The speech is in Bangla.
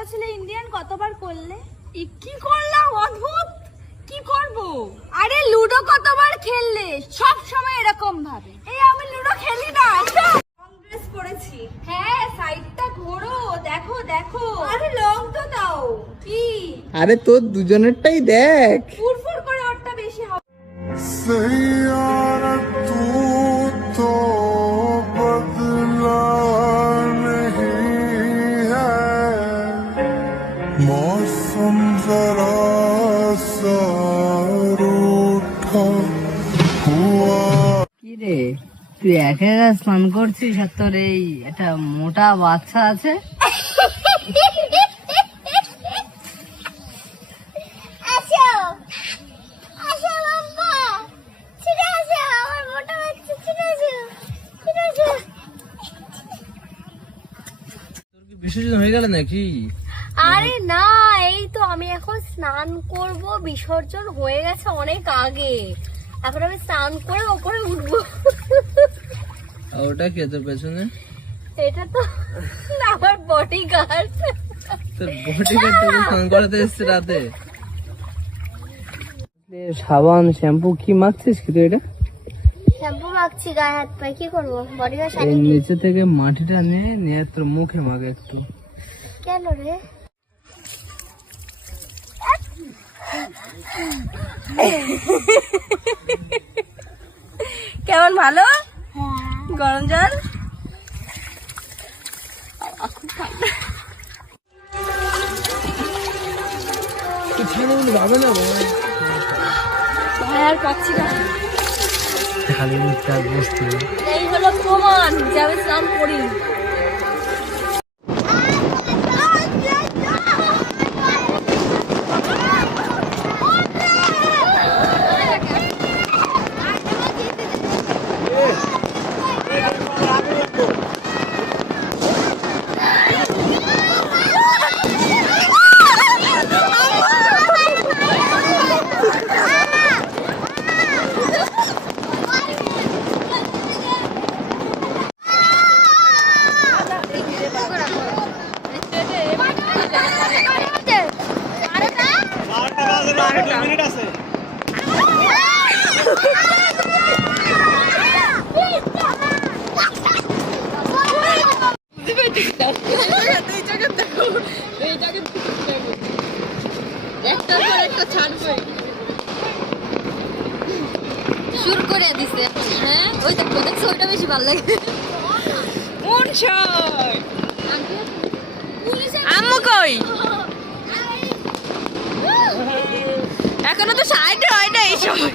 ভালো ছেলে ইন্ডিয়ান কতবার করলে? কি করলাম অদ্ভুত? কি করব? আরে লুডো কতবার খেললে? সব সময় এরকম ভাবে। এই আমি লুডো খেলি না। কংগ্রেস করেছি। হ্যাঁ সাইডটা ঘোরো, দেখো দেখো। আরে লং তো দাও। কি? আরে তোর দুজনেরটাই দেখ। ফুরফুর করে ওরটা বেশি হবে। मौसम जरा सा रूठा हुआ। কি রে, তুই একা একা স্নান করছিস আর তোর এই একটা মোটা বাচ্চা আছে? বিসর্জন হয়ে গেল নাকি? আরে না, এই তো আমি এখন স্নান করব, বিসর্জন হয়ে গেছে অনেক আগে। এখন আমি স্নান করে ওপরে উঠবো। আর ওটা কে তোর পেছনে? এটা তো আমার বডিগার্ড। তোর বডিগার্ড তোকে স্নান করাতে এসছে রাতে। সাবান শ্যাম্পু কি মাখছিস কি তুই? এটা শ্যাম্পু মাখছি গায়ে হাত পায়ে, কি করবো? বডিগার্ড এই নিচে থেকে মাটিটা নিয়ে তোর মুখে মাখ একটু। কেন রে? কেমন ভালো? গরম জল? ভাবে না ভাই আর পাচ্ছি না। খালি মুখটা বসতে। এই হলো প্রমাণ যে আমি স্নান করি। শুরু করে দিছে। হ্যাঁ ওই দেখো দেখছো, ওইটা বেশি ভালো লাগে। আম্মু কই? এখনো তো 60 হয় না এই সময়।